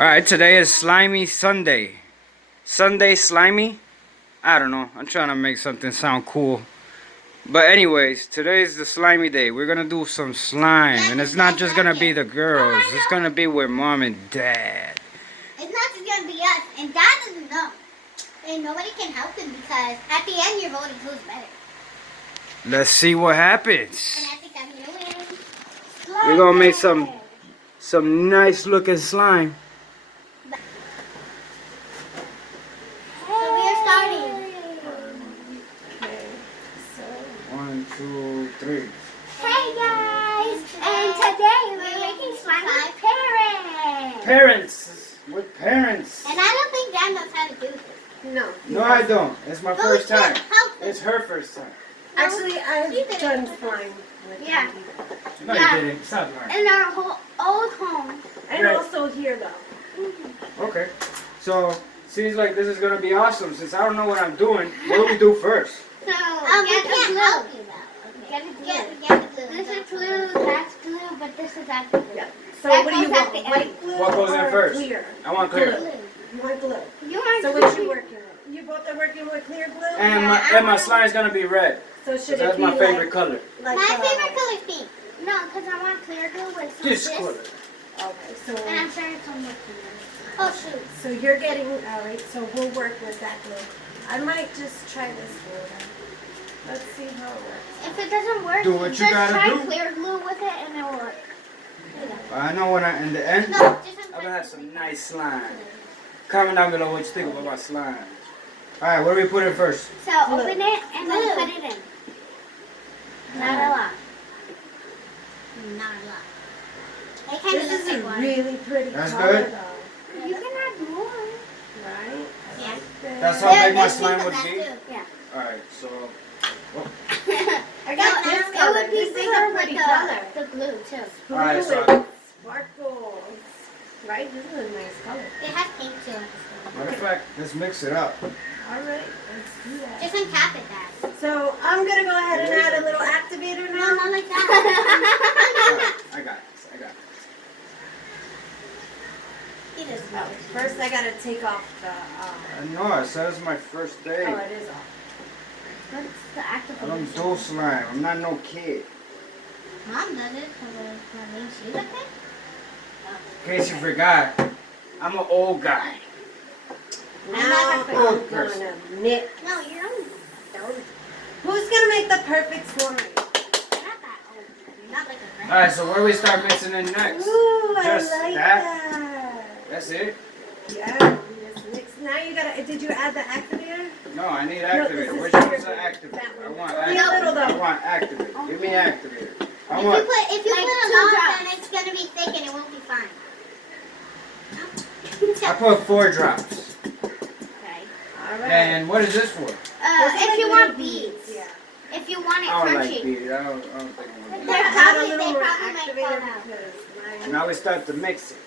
Alright, today is Slimy Sunday. Sunday Slimy? I don't know. I'm trying to make something sound cool. But anyways, today's the slimy day. We're gonna do some slime. And it's not just gonna be the girls. It's gonna be with mom and dad. It's not just gonna be us. And dad doesn't know. And nobody can help him because at the end you're voting who's better. Let's see what happens. And I think I'm gonna win. We're gonna make some nice looking slime. So we are starting. Okay, so 1, 2, 3. Hey guys! And today we're making slime with parents. Parents! With parents. And I don't think dad knows how to do this. no. No, I don't. It's my But first we can't time. help him. It's her first time. Actually, She I've did it. done slime with Yeah. Andy. No, Yeah. you didn't. Stop lying. In our whole old home. And Right. also here though. Okay. So, seems like this is going to be awesome. Since I don't know what I'm doing, what do we do first? So we can't help you though. Get the glue. This is glue, that's glue, but this is actually glue. Yeah. So That what do you goes at want? the White end. glue What goes in or first? clear? I want clear. Glue. You want glue. You want So what you working with? You both are working with clear glue? And my slime's going to be red. So 'Cause should that's it be my favorite like, color. like My favorite color is pink. No, because I want clear glue with some This of color. Okay, so And I'm sure it's on the clear. Oh shoot. so you're getting alright, so we'll work with that glue. I might just try this glue then. Let's see how it works. If it doesn't work, Do what you just gotta try do. clear glue with it and it will work. I know when in the end, No, just I'm going to have some nice slime. Comment down below what you think about my slime. Alright, what do we put in first? So open it and then put it in. Not a lot. Not a lot. It kind of This looks is like a water. really pretty That's color good? though. You can add more. Right? Yeah. That's how big my slime would be? Yeah. Alright, so... I got No, this it color. would be This is bigger a with pretty color. the glue too. Alright, so... Blue and sparkles. Right? This is a nice color. It has pink too. Matter of fact, let's mix it up. Alright, let's do that. Just untap it, Dad. So I'm gonna go ahead and add a little activator No, now. not like that. I got this. He doesn't Oh, know. first I gotta take off the I know, it says my first day. oh, it is off. What's the active? I don't do slime. I'm not no kid. Mom does it for me. She's a kid. In case you forgot, I'm an old guy. Now I'm I'm old person. gonna mix. No, you're only old. Who's gonna make the perfect slime? You're not that old. You're not like a grandma. Alright, so where do we start mixing in next? Ooh, Just I like that? that. That's it? Yeah, just mix. Now you gotta. Did you add the activator? No, I need No, activator. this is Which one's here. the activator? That I one. want Only a little activator. I though. want activator. Give me activator. I If want... you Like put a 2 lot, drops. then it's gonna be thick and it won't be fine. I put 4 drops. Okay. Alright. And what is this for? If you want beads. Yeah. If you want it I don't like crunchy. beads. I don't think I want They're beads. Add a probably- little they more probably might activator fall out. because mine Now we start to mix it.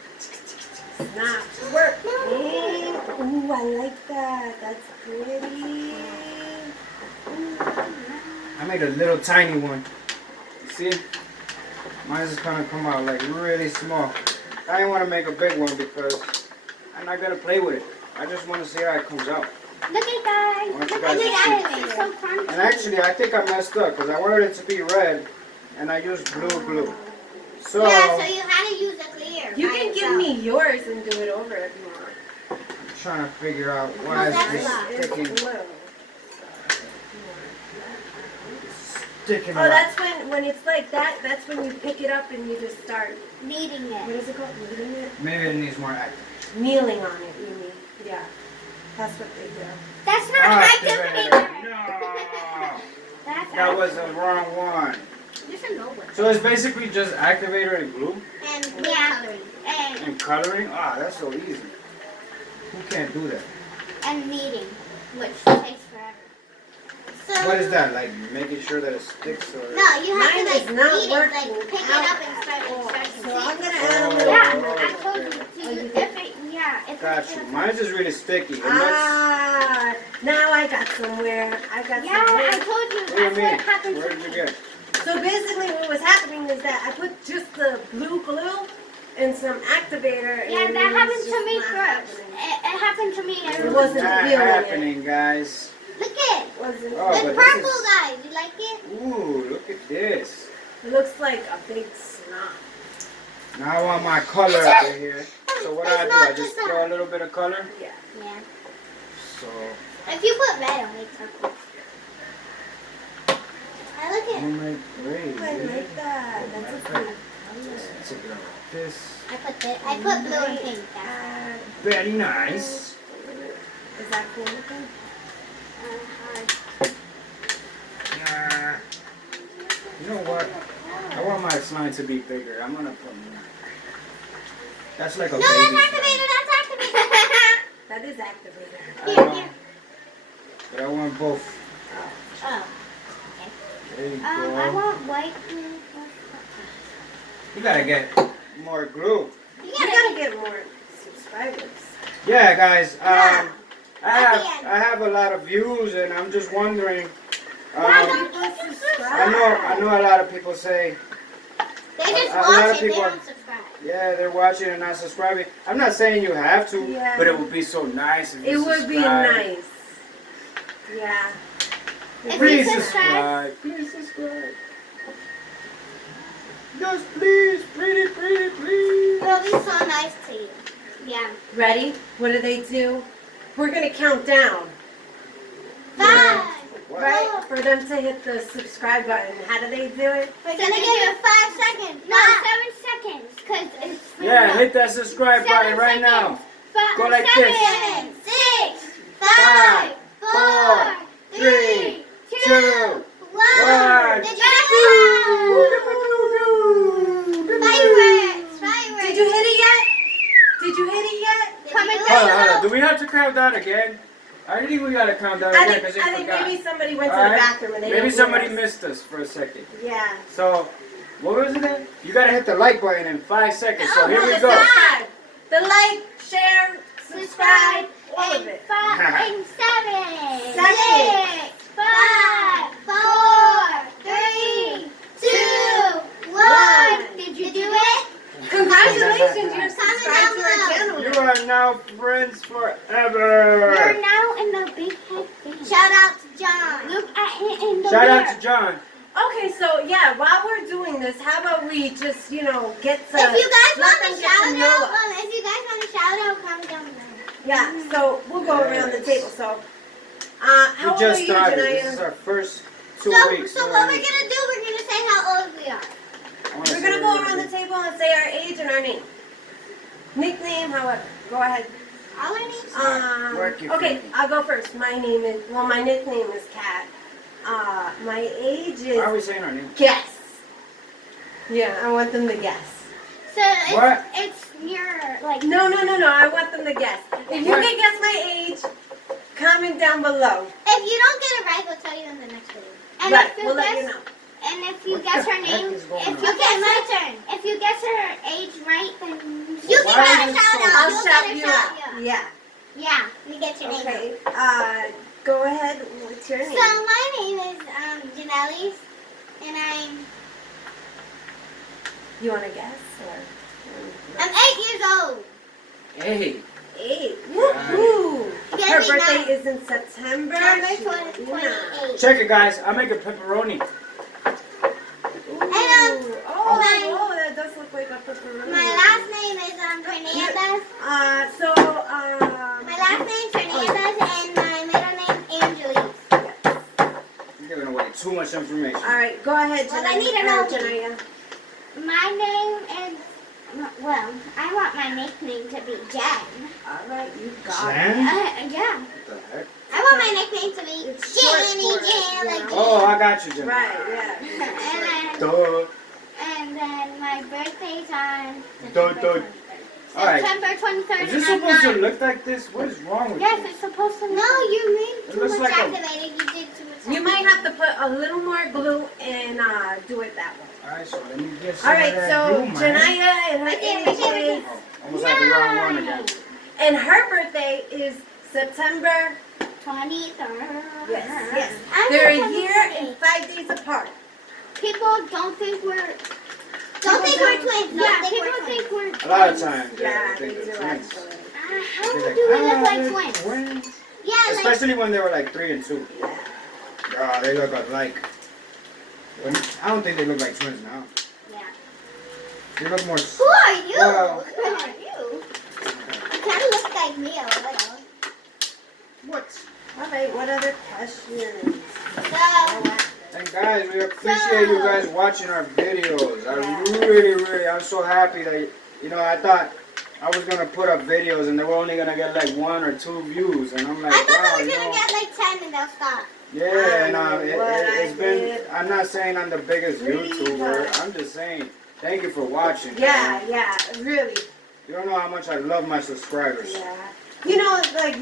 not work. Ooh, I like that. That's pretty. I made a little tiny one. You see? Mine's is gonna come out like really small. I didn't want to make a big one because I'm not gonna play with it. I just want to see how it comes out. Look at guys. Want you Look guys at to that. It's so crunchy. And actually, I think I messed up because I wanted it to be red, and I used blue glue. So, Yeah, so you had to use a clear. You by can give itself. me yours and do it over if you want. I'm trying to figure out why that's it's not- just sticking. It's blue. Sticking Oh, out. that's when it's like that. That's when you pick it up and you just start. Kneading What it. is it called? Kneading it? Maybe it needs more active. Kneeling on it. You mean? Yeah. That's what they do. That's not Activator. activator. No, That's that was the wrong one. You should know what. So it's basically just activator and glue And coloring. and coloring. Ah, that's so easy. Who can't do that? And kneading, which takes forever. So What is that? Like making sure that it sticks or? No, you have Mine to is like not knead it, like working pick it out up and start So I'm to gonna add a Oh. little. Yeah, I told you to. If it, yeah, if Got it's you. Mine's is really sticky. It looks. Ah, now I got somewhere. I got yeah, I somewhere. told you. What do you That's what mean? happened Where to did you me. get? So basically what was happening is that I put just the blue glue and some activator. Yeah, and that it was happened to just me not first. happening. It happened to me. And It it wasn't Not feeling it. happening, guys. Look it. Wasn't Oh, It's but purple, this is- guys. You like it? Ooh, look at this. It looks like a big snot. Now I want my color up in here. So what do I do? I It's just not throw a little bit of color. Yeah. Yeah. So If you put red on it, purple. I like I'm it. gonna make gray. I like that. That's a pretty color. Let's take it out like this. I put blue and pink. That's Very nice. Is that cool looking? hard. Nah. You know what? I want my slime to be bigger. I'm gonna put more. That's like a No, baby that's slime. activated. That's activated. That is activated. I know. But I want both. Oh. There you I go. want white glue. You gotta get more glue. You You gotta get more subscribers. Yeah, guys. Yeah. I have a lot of views, and I'm just wondering. Why don't People you subscribe. I know a lot of people say, They just a lot watch of it. They people- don't subscribe. yeah, they're watching and not subscribing. I'm not saying you have to, Yeah. but it would be so nice if It you would be subscribe. nice. Yeah. If Please you subscribe. subscribe. Please subscribe. Yes, please. Pretty, please. It'll be so nice to you. Yeah. Ready? What do? We're gonna count down, 5. What? right? For them to hit the subscribe button. How do they do it? We're gonna give you 5 seconds. No, 7 seconds. Cause it's free. Yeah, hit that subscribe 7 button right now. seconds. Go like 7, this. 6, 5, 4, 3, 2, 1. Did you Fireworks! Fireworks! Did you hit it yet? Did you hit it yet? Comment Hold down on. below. Do we have to count down again? I think we gotta count down I again think, because I think forgot. maybe somebody went to All the right. bathroom and they Maybe didn't somebody hear us. missed us for a second. Yeah. So, what was it then? You gotta hit the like button in 5 seconds. So here we go. Subscribe. The like, share, subscribe, all of And it. 5 and 7, Seconds. 6, 5, 4, 3, 2, 1. Did you do it? Congratulations, you're Comment subscribed to our down channel. You are now friends forever. You're now in the big head thing. Shout out to John. Look at it in the Shout mirror. out to John. Okay, so yeah, while we're doing this, how about we just, get to If you guys let want them a get shout to know out, us. if you guys want a shout out, comment down below. Yeah, so we'll go around the Yes. table. So, how We old just are you, started. This is Janaya? our first 2 weeks. So what we're gonna do? We're gonna say how old we are. We're gonna go around the table and say our age and our name. Nickname, however. Go ahead. All our names. Work your Okay, thinking. I'll go first. My nickname is Kat. My age Why are is we saying our name? guess. Yeah, I want them to guess. So What? it's near like. No, I want them to guess. If you What? can guess my age, comment down below. If you don't get it right, we'll tell you in the next video. And Right, if you we'll let guess, you know. And if you What guess the her heck name, is going if on? you guess my turn. If you guess her age right, then you Why get is a it shout so- out. I'll You'll shout get a you shout out. out. Yeah. Yeah, you get your name. Okay. Go ahead. What's your name? So my name is Janelle's, and You want to guess I'm 8 years old. Hey. 8. Woo-hoo. Get Her me birthday now. is in September. Number She's 28. Check it, guys. I make a pepperoni. Oh, that does look like a pepperoni. My last name is Fernandez. My last name Fernandez, and my middle name Angeles. You're giving away too much information. All right, go ahead, Well, Janaya. I need to know. Janaya. My name is, well, I want my nickname to be Jen. All right, you got it. Jen? Yeah. What the heck? I want my nickname to be It's short Jenny for it, Jen, like you know? Oh, I got you, Jen. Right, yeah. Duh. and then my birthday's on Duh, September duh. 23rd. All right. September 23rd. Is this and I'm supposed to 9. look like this? What is wrong with Yes, you? it's supposed to. No, you made It too looks much like a- activated. You did too much. You might have to put a little more glue and do it that way. All right, so let me get some All right, of that so glue, man. Janaya and her Right there, age right there, right is, Oh, almost had the wrong one again. and her birthday is September. 23rd. Yes. I'm They're a September year 28th. and 5 days apart. People don't think we're Don't think we're twins. Yeah, Don't think we're twins. A lot of times, Yeah, they they think do they're twins. actually. How They're do we look "Ah, like they're twins? Yeah, like Especially when they were like 3 and 2. Yeah. They look alike. I don't think they look like twins now. yeah. They look more. Who are you? Well- Who are you? You kind of look like me a little. What? All right, what other questions? So, And guys, we appreciate you guys watching our videos. I'm so happy that, I thought I was going to put up videos and they were only going to get like 1 or 2 views. And I'm like, I thought wow, they were going to get like 10 and they'll stop. Yeah, no, it's been, did. I'm not saying I'm the biggest Really YouTuber. good. I'm just saying, thank you for watching. Yeah, really. You don't know how much I love my subscribers. Yeah. You know, like,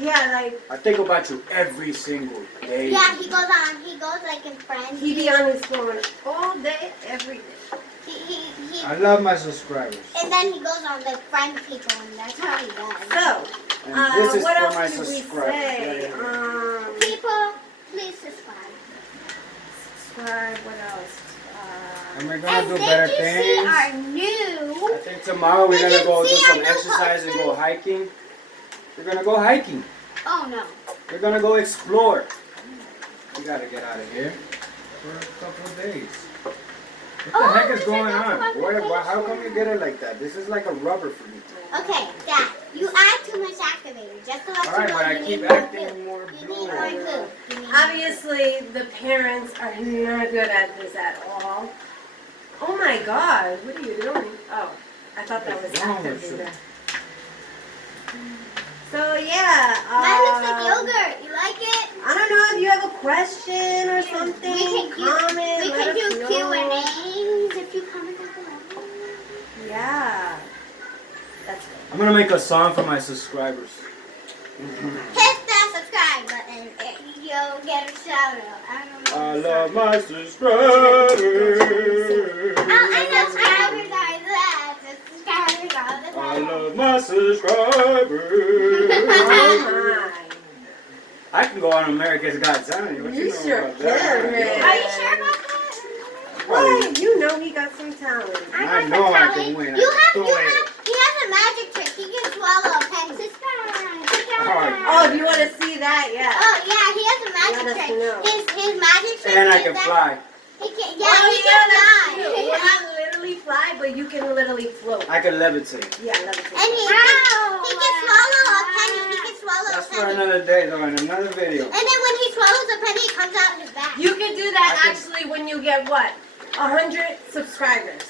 I think about you every single day. Yeah, he goes like in friends. he be on his phone all day, every day. He I love my subscribers. and then he goes on the friend people and that's how he does. So, And this is what for else my did we subscribers. say? People, please subscribe. Subscribe, what else? And we're going And to do did better you things. see our new? I think tomorrow we're Did going to you go do see our some new exercise and go posters? hiking. We're going to go hiking. Oh no. We're going to go explore. We got to get out of here for a couple of days. What the Oh, heck we is should going go on? for How come you vacation. get it like that? This is like a rubber for me. Okay, Dad, you add too much activator. Just to let Alright, you know but I you keep need more acting glue. more You blue. need more glue. You need more Obviously, the parents are not good at this at all. Oh my God, what are you doing? Oh, I thought that was What's wrong with you? activator. So yeah, Mine looks like yogurt. You like it? I don't know if you have a question or something. We Comment. can let do us know. Q&As if you comment down below. Yeah, that's good. I'm going to make a song for my subscribers. Hit that subscribe button and you'll get a shout out. I don't know. I love my subscribers. I know subscribers are that. Subscribers are the I best. love my subscribers. Oh I can go on America's Got Talent. What You know sure about that? can, man. Are you sure about that? my. Why? You know he got some talent. I know I can win. He has a magic trick. He can swallow a pen. Subscribe. Oh, do you want to see that? Yeah. Oh yeah, he has a Let us magic trick. know. His magic trick And I is can that fly. He can, Oh, he yeah, can that's fly. true. Well, not literally fly, but you can literally float. I can levitate. Yeah, levitate. And he can swallow a penny. He can swallow That's a for penny. another day, though, in another video. And then when he swallows a penny, it comes out his back. You can do that I can- actually when you get what? 100 subscribers.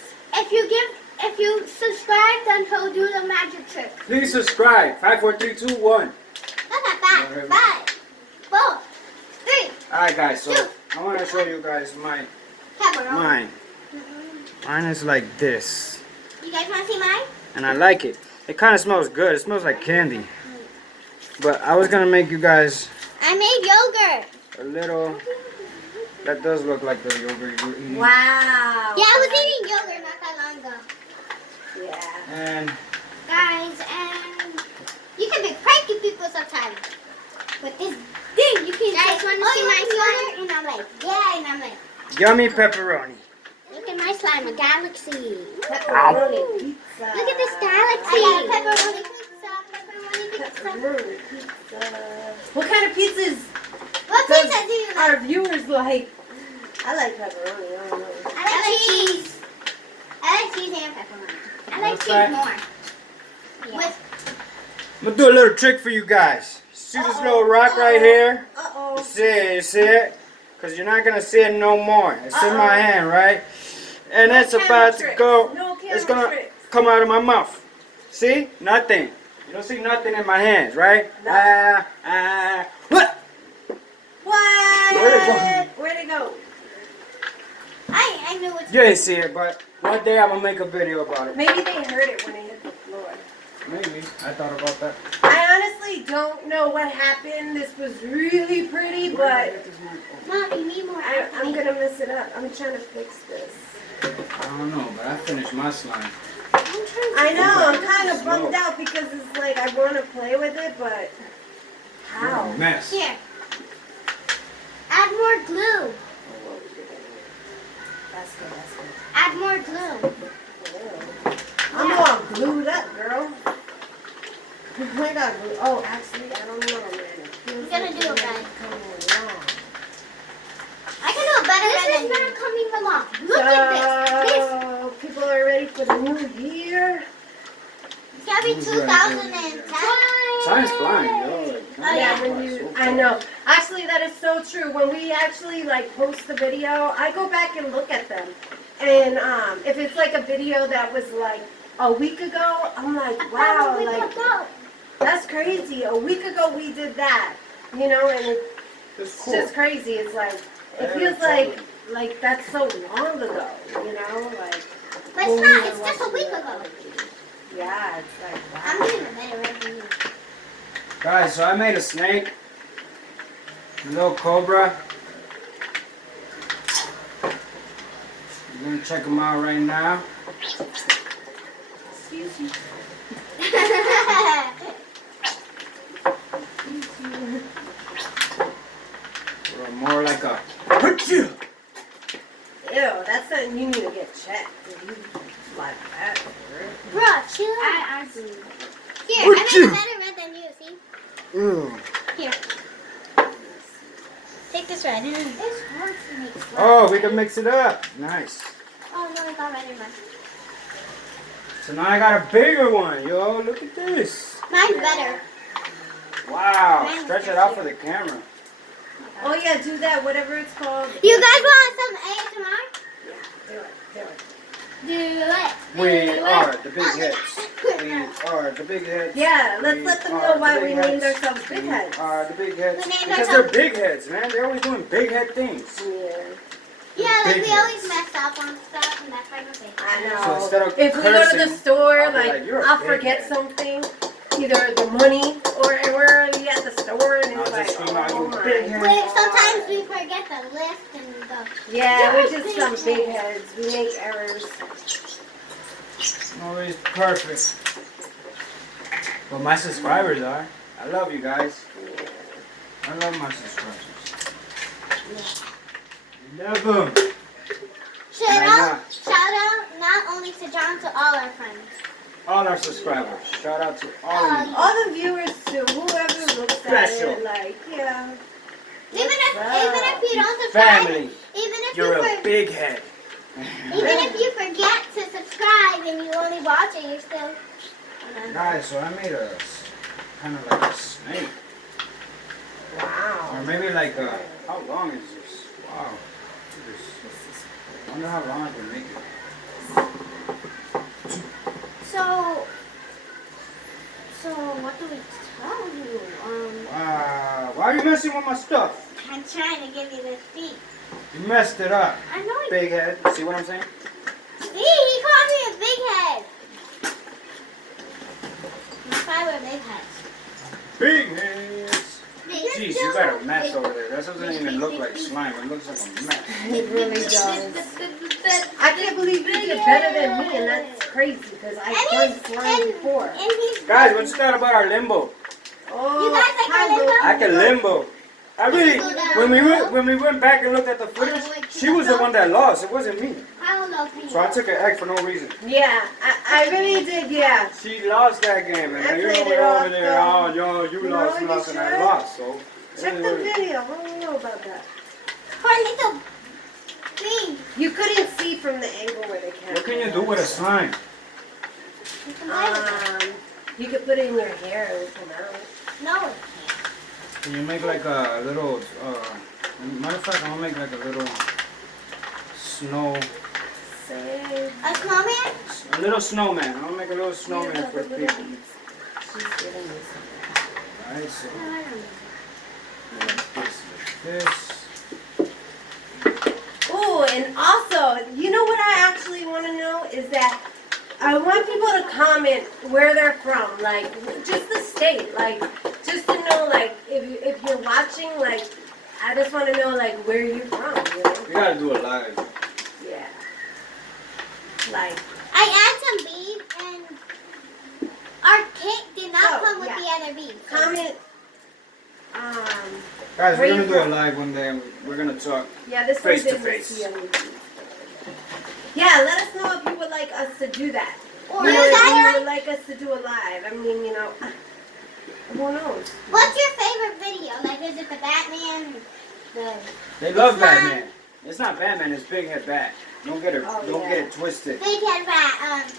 If you subscribe, then he'll do the magic trick. Please subscribe. 5, 4, 3, 2, 1. That's not bad. 5, 4, 3. Alright, guys, so I want to show you guys mine. Pepperoni. Mine is like this. You guys want to see mine? And I like it. It kind of smells good. It smells like candy. But I was going to make you guys I made yogurt. a little... That does look like the yogurt you're eating. Wow. Yeah, I was eating yogurt not that long ago. Yeah. And Guys, and you can be pranky people sometimes. With this thing, you can guys want to see my slime? And I'm like, yeah, and I'm like, yummy pepperoni. look at my slime, a galaxy. Pepperoni pizza. Look at this galaxy. I got pepperoni pizza, pepperoni pizza. Pepperoni pizza. What kind of pizzas What does pizza do you like? our viewers like? I like pepperoni. I don't know. I like cheese. I like cheese and pepperoni. I like What's cheese that? more. With I'm going to do a little trick for you guys. See this little rock right here? You Uh-oh. see it? You see it? Because you're not going to see it no more. It's in my hand, right? And No it's camera about to tricks. go. No It's camera going to tricks. come out of my mouth. See? Nothing. You don't see nothing in my hands, right? No. What? What? Where'd it Where'd it go? I knew what. You didn't see it, but one day I'm going to make a video about it. Maybe they heard it when it hit the floor. Maybe. I thought about that. I honestly don't know what happened. This was really pretty, but Mom, you need more. I'm gonna mess it up. I'm trying to fix this. I don't know, but I finished my slime. I know, I'm kind of bummed out because it's like I want to play with it, but You're how? a mess. Here. Add more glue. That's good, that's good. Add more glue. I'm all glued up, girl. I got glue. Oh, actually, I don't know, man. I'm gonna do it right. Coming along. I can do it better than this. Is not coming along. Look at this. So, people are ready for the new year. It's gotta be 2010. Time's flying, yo. I know. Actually, that is so true. When we actually like post the video, I go back and look at them. And if it's like a video that was like a week ago, I'm like, wow, like that's crazy. A week ago we did that, you know, and it's just crazy. It's like it feels like that's so long ago, you know, like. But it's not. It's just a week ago. Yeah, it's like wow. I'm doing a better right than you. Guys, so I made a snake. A little cobra. We're gonna check them out right now. Excuse you. Or more like a. Ew, that's something you need to get checked. If you like that, Bro, chill out. I agree. Here, I made a better red than you, see? Here. Take this red. It's hard to make red. Oh, we can mix it up. Nice. Oh, no, I got red in mine. So now I got a bigger one, yo. Look at this. Mine's better. Wow. Mine's Stretch it just out here. for the camera. Oh yeah, do that, whatever it's called. You guys want some ASMR? Do it, do it. Do it. We are the big heads. We are the big heads. Yeah, let's let them know why we named ourselves Big Heads. We are the big heads. We named Because they're ourselves- big heads, man. They're always doing big head things. Yeah. Yeah, like Big we heads. always mess up on stuff, and that's why we're big. I know. So instead of If we go to the cursing, store, I'll be like, like, "You're a I'll big forget head." something, either the money or we're already at the store, and I'll it's just like, scream out, oh "You my. big head." Sometimes we forget the list and the... Yeah, You're we're just big some big head. heads. We make errors. Always perfect. But my subscribers are. I love you guys. I love my subscribers. Love them. Shout out not only to John, to all our friends. All our subscribers. Shout out to all of you. All the viewers too, whoever looks Special. at it, like, yeah. Even if you don't subscribe, Family. even if You're you a big head. even if you forget to subscribe and you only watch it, you're still. Guys, so I made a kind of like a snake. Wow. Or maybe like a, how long is this? Wow. Look at this. I wonder how long I can make it. So what do we tell you? Wow. Why are you messing with my stuff? I'm trying to give you this feet. You messed it up. I know. Big head. See what I'm saying? See, he called me a big head. That's why we're big heads. Big heads. Jeez, you got a mess over there. That doesn't Big, even big, look big, like big. slime. It looks like a mess. It really does. I can't believe you did better than me, and that's crazy because I've done slime before. And he's Guys, what you thought about our limbo? Oh, You guys like hi, my limbo? Luke. I can limbo. I really, when we went back and looked at the footage, she was the one that lost. It wasn't me. I don't know. So I took an egg for no reason. Yeah, I really did, yeah. She lost that game, and I you're played over it off, over there. though. Oh, yo, you No, lost, you and I should. lost. So Check the video. I don't know about that. For a little thing. You couldn't see from the angle where the camera What can you do with a slime? You can play with it. You could put it in your hair and it would come out. No, it Can you make like a little? Matter of fact, I'm gonna make like a little snow, Say. can't. A snowman? a little snowman. I'm gonna make a little snowman for people. She's getting me something. Alright, so I don't know. this. Oh, and also, you know what I actually want to know is that I want people to comment where they're from, like just the state, like just to know, like if you're watching, like I just want to know, like where you're from, you know? We gotta do it live. Yeah. Like. I add some beads and our cake did not Oh, come with yeah. the other beads. so- Comment. Guys, Where we're you gonna do it from? live one day. And we're gonna talk. Yeah, this Face one to didn't face. see on YouTube. Yeah, let us know if you would like us to do that. Or You know, is if that you would like us to do a live. I mean, you know, who knows? What's your favorite video? Like, is it the Batman? They love Slime. Batman. It's not Batman. It's Big Head Bat. Don't get it. Oh, don't yeah. get it twisted. Big Head Bat.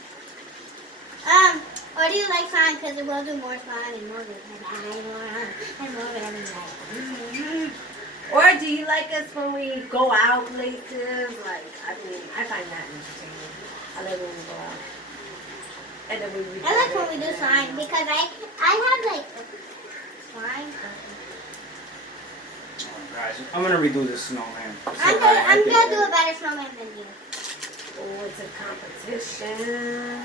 Or do you like slime because it will do more slime and more and more everything. Or do you like us when we go out places? Like, I mean, I find that entertaining. I love when we go out. And then we I like when we do slime because I have like slime. Oh, guys, I'm gonna redo this snowman. I'm gonna do a better snowman than you. Oh, it's a competition.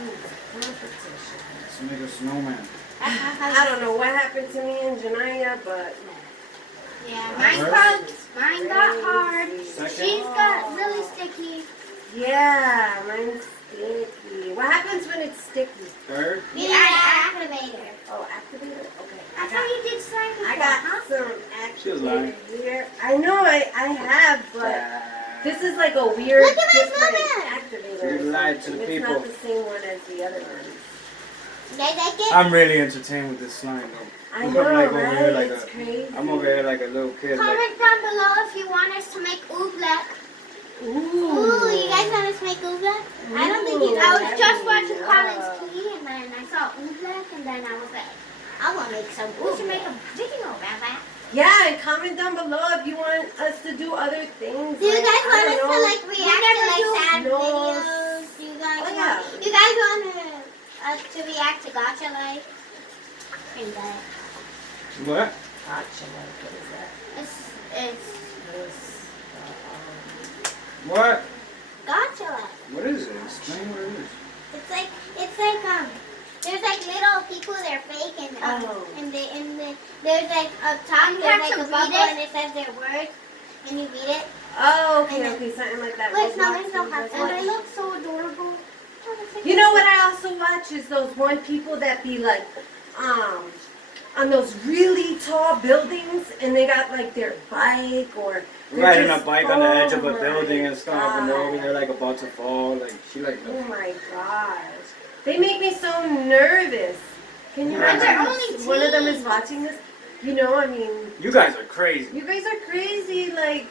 It's a competition. Let's make a snowman. I don't know what happened to me and Janaya, but Yeah, mine got hard. Second. She's got really sticky. yeah, mine's sticky. What happens when it's sticky? Third. You activator. Oh, activator? Okay. I thought you did slime before, I got huh? some She's lying. activator here. I know I have, but this is like a weird Look at my different snowman. activator. You lied to the It's people. not the same one as the other ones. You guys like it? I'm really entertained with this slime though. I I'm know, like over right? here like It's crazy. I'm over here like a little kid. Like, Comment down below if you want us to make oobleck. Ooh. Ooh, you guys want us to make oobleck? I don't think you. I was just watching Colin's TV and then I saw oobleck and then I was like, I want to make some. We should make a video about that. Yeah, and comment down below if you want us to do other things. Do you like, guys I want us don't to know. like react to like sad No. videos? Do you guys Oh, want? yeah. You guys want us to react to Gotcha Life? And what? Gotcha, what is that? it's This, What? Gotcha Life. What is it? Explain what it is. It's like there's like little people that are fake and there's like up top You there's have like to a read bubble it? and it says their words and you read it. Oh, okay, And then- okay, something like that. Wait, no, Roblox it's not things, and that's they what- look so adorable. You know what I also watch is those one people that be like, on those really tall buildings and they got like their bike or they're Riding a just- bike on the edge of a oh my building and stuff, and they're over God. there like about to fall. Like she like. Oh my gosh. They make me so nervous. Can you Yeah. imagine They're only one of them is teens. watching this? You know, I mean, You guys are crazy. you guys are crazy. Like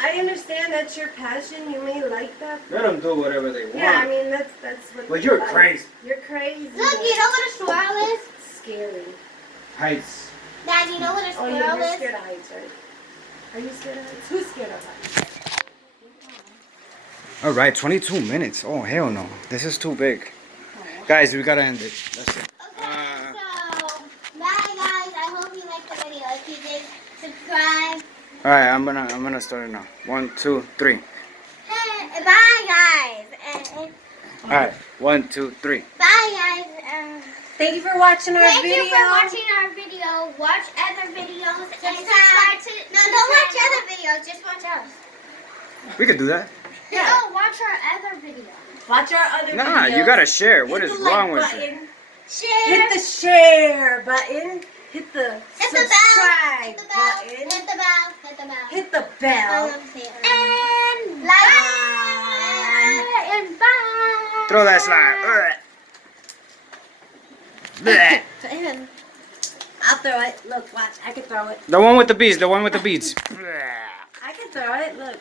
I understand that's your passion. You may like that. Let them do whatever they want. Yeah, I mean that's what. But they you're like. crazy. You're crazy. Look, you know what a squirrel is? Scary. Heights. Dad, you know what a Oh squirrel yeah, you're is? scared of heights, right? Are you scared of heights? Who's scared of heights? All right, 22 minutes. Oh hell no, this is too big. Guys, we gotta end it. That's it. Okay, so bye guys. I hope you liked the video. If you did, subscribe. All right, I'm gonna start it now. 1, 2, 3. And bye guys. And All right, 1, 2, 3. bye guys. Thank you for watching our Thank video. you for watching our video. Watch other videos and subscribe to. No, don't watch other videos. Just watch us. We could do that. Yeah. No, watch our other videos. Watch our other Nah, videos. you gotta share. What Hit is the wrong like with you? button. Share. Hit the share button. Hit the Hit the bell. subscribe Hit the bell. button. Hit the bell. Hit the bell. Hit the bell. And like. And bye. Throw that slime. Bleh. I'll throw it. Look, watch. I can throw it. The one with the beads. The one with the beads. Bleh. I can throw it. Look.